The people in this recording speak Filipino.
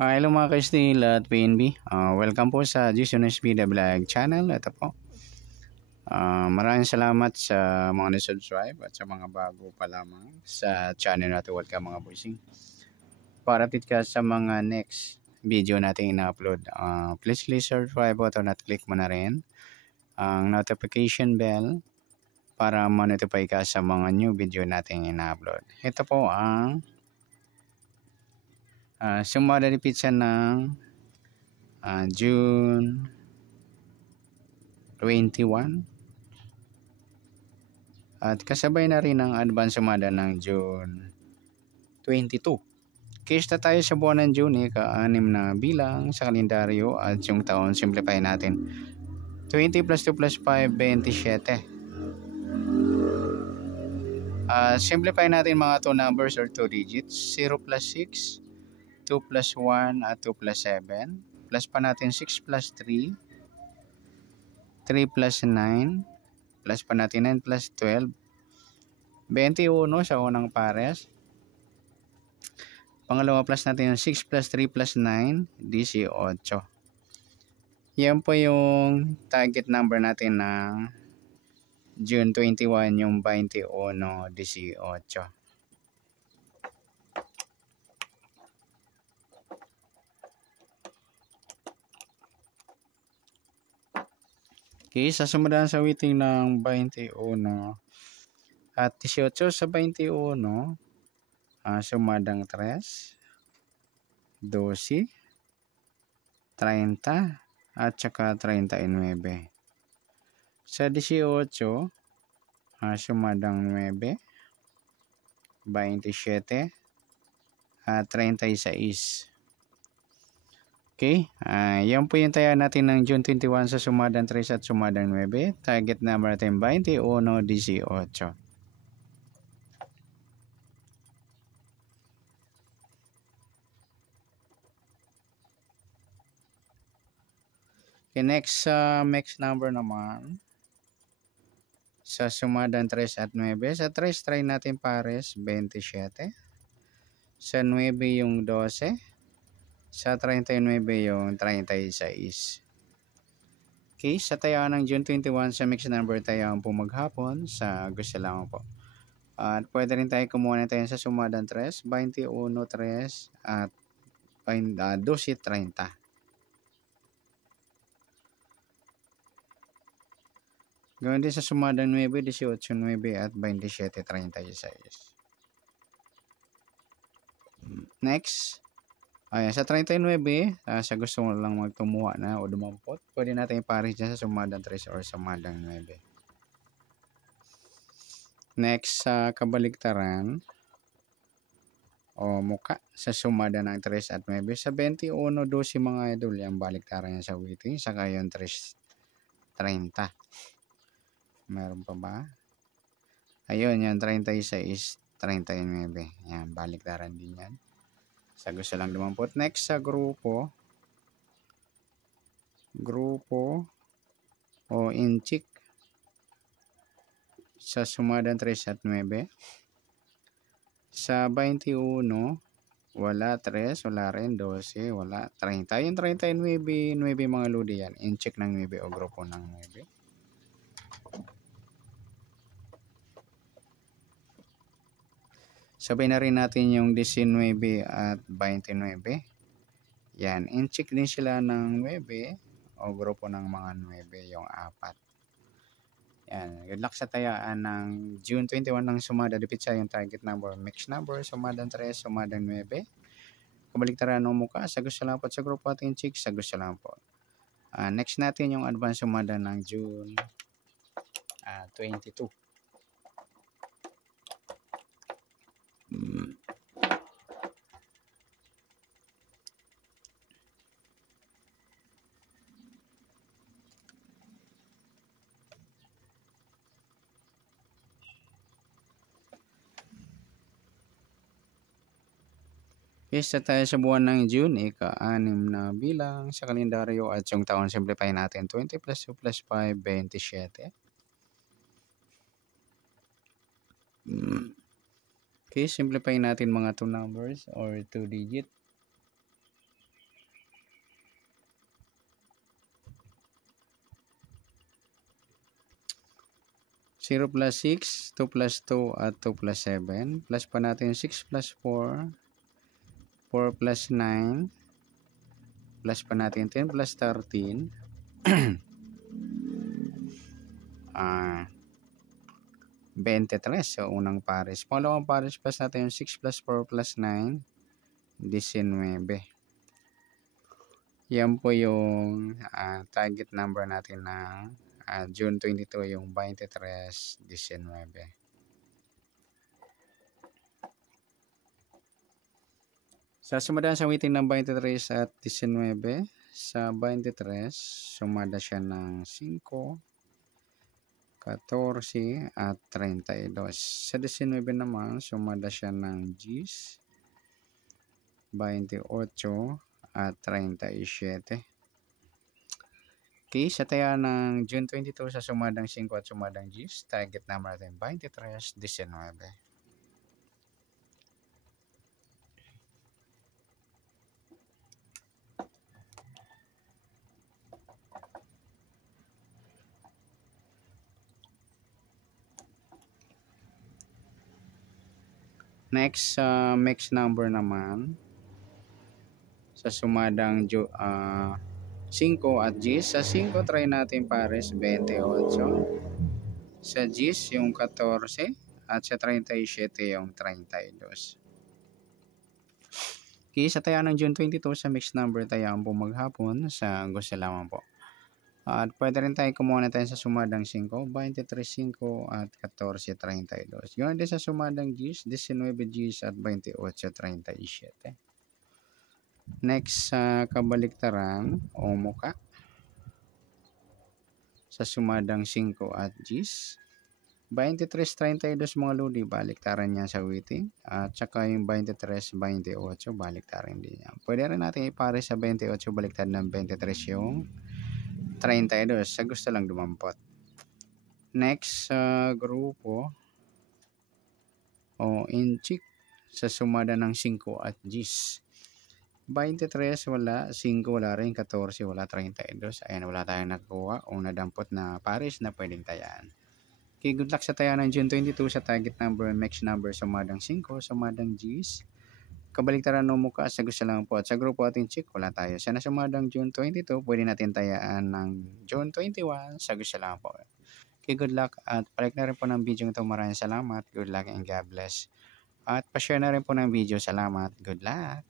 Hello mga ka-Steel at PNB. Welcome po sa Jason SB Vlog channel. Ito po. Maraming salamat sa mga na-subscribe at sa mga bago pa lamang sa channel natin. Welcome mga boysing. Para update ka sa mga next video natin ina-upload. Please subscribe button at click mo na rin ang notification bell para ma-notify ka sa mga new video natin ina-upload. Ito po ang sumada repeat siya ng June 21 at kasabay na rin ang advance sumada ng June 22. Case na tayo sa buwan ng June, ka-6 na bilang sa kalendaryo at yung taon simplify natin. 20 plus 2 plus 5, 27. Simplify natin mga 2 numbers or 2 digits. 0 plus 6, 2 plus 1 at 2 plus 7. Plus pa natin 6 plus 3, 3 plus 9, plus pa natin 9 plus 12, 21 sa unang pares. Pangalawa plus natin yung 6 plus 3 plus 9, 18. Yan po yung target number natin ng June 21, yung 21, 18. Okay, sa sumundan sa waiting ng 21 at 18 sa 21, sumadang 3, 12, 30 at saka 39. Sa 18, sumadang 9, 27 at 36. Okay, yan po yung taya natin ng June 21 sa sumadang 3 at sumadang 9. Target number natin 21, 18. Okay, next number naman sa sumadang 3 at 9. Sa 3 try natin pares 27. Sa 9 yung 12. Sa 39 yung 36. Okay, sa tayaan ng June 21 sa mixed number tayaan po maghapon sa gusto lang po. At pwede rin tayo kumuha na tayo sa sumadang 3, 21, 3 at 12, 30. Gawin din sa sumadang 9, 18, 9 at 27, 36. Next. Ayan, sa 39, sa gusto mo lang magtumuha na o dumampot, pwede natin ipares dyan sa sumadang 3 or sumadang 9. Next, sa kabaliktaran o muka sa sumada ng 3 at 9. Sa 21, 12 mga idol, yung baliktaran yan sa waiting, saka yung 3, 30. Meron pa ba? Ayun, yung 36, 39. Yan, baliktaran din yan. Sa gusto lang dumampot. Next sa grupo o inchik sa sumadang 3 at 9. Sa 21, wala 3, wala rin 12, wala 30. Yung 30 yung 9 mga ludi yan. Inchik ng 9 o grupo ng 9. Sabay na rin natin yung 19 at 29. Yan, inchik din sila ng 9 o grupo ng mga 9, yung 4. Yan, good luck sa tayaan ng June 21 ng sumada. Dipit siya yung target number, mixed number, sumadang 3, sumadang 9. Kabaliktaran ng muka, sa gusto lang po sa grupo at inchik, sa gusto lang po. Next natin yung advance sumada ng June 22. Yes, tayo sa buwan ng June, ka-6 na bilang sa kalendaryo at yung taon simplify natin 20 plus 2 plus 5, 27. Okay, simplify natin mga 2 numbers or 2 digit. 0 plus 6, 2 plus 2 at 2 plus 7. Plus pa natin 6 plus 4, 4 plus 9. Plus pa natin 10 plus 13. 23. So, unang pares. Pangalawang pares plus natin yung 6 plus 4 plus 9. 19. Yan po yung target number natin ng June 22, yung 23, 19. Sa sumadan sa waiting ng 23 at 19, sa 23, sumada siya ng 5, 14 at 32. Sa 19 naman, sumada siya ng 10, 28 at 37. Okay, sa taya ng June 22 sa sumadang 5 at sumadang 10, target number natin 23, 19. Next, mix number naman sa sumadang 5 at 10. Sa 5 try natin pares 28. Sa 10 yung 14 at sa 37 yung 32. Okay, sa taya ng June 22 sa mix number tayaan po maghapon sa gusto lamang po. At pwede rin tayo kumuha na tayo sa sumadang 5, 23, 5 at 14, 32. Yun din sa sumadang 10, 19, 10 at 28, 37. Next, sa kabaliktaran o muka. Sa sumadang 5 at 10, 23, 32 mga lodi, baliktaran niya sa waiting. At saka yung 23, 28, baliktaran din niya. Pwede rin natin ipare sa 28, baliktad ng 23 yung 32 sa gusto lang dumampot. Next sa grupo o inchik sa sumada ng 5 at 10. 23 wala, 5 wala rin, 14 wala, 32. Ayan, wala tayong nakuha o nadampot na pares na pwedeng tayaan. Okay, good luck sa tayaan ng June 22 sa target number and mix number sumadang 5, sumadang 10. Kabaliktaran ng mukha sa gusto lang po. At sa grupo ating check, wala tayo. Sa nasumadang June 22, pwede natin tayaan ng June 21 sa gusto lang po. Okay, good luck. At palike na rin po ng video ito. Maraming salamat. Good luck and God bless. At pa-share na rin po ng video. Salamat. Good luck.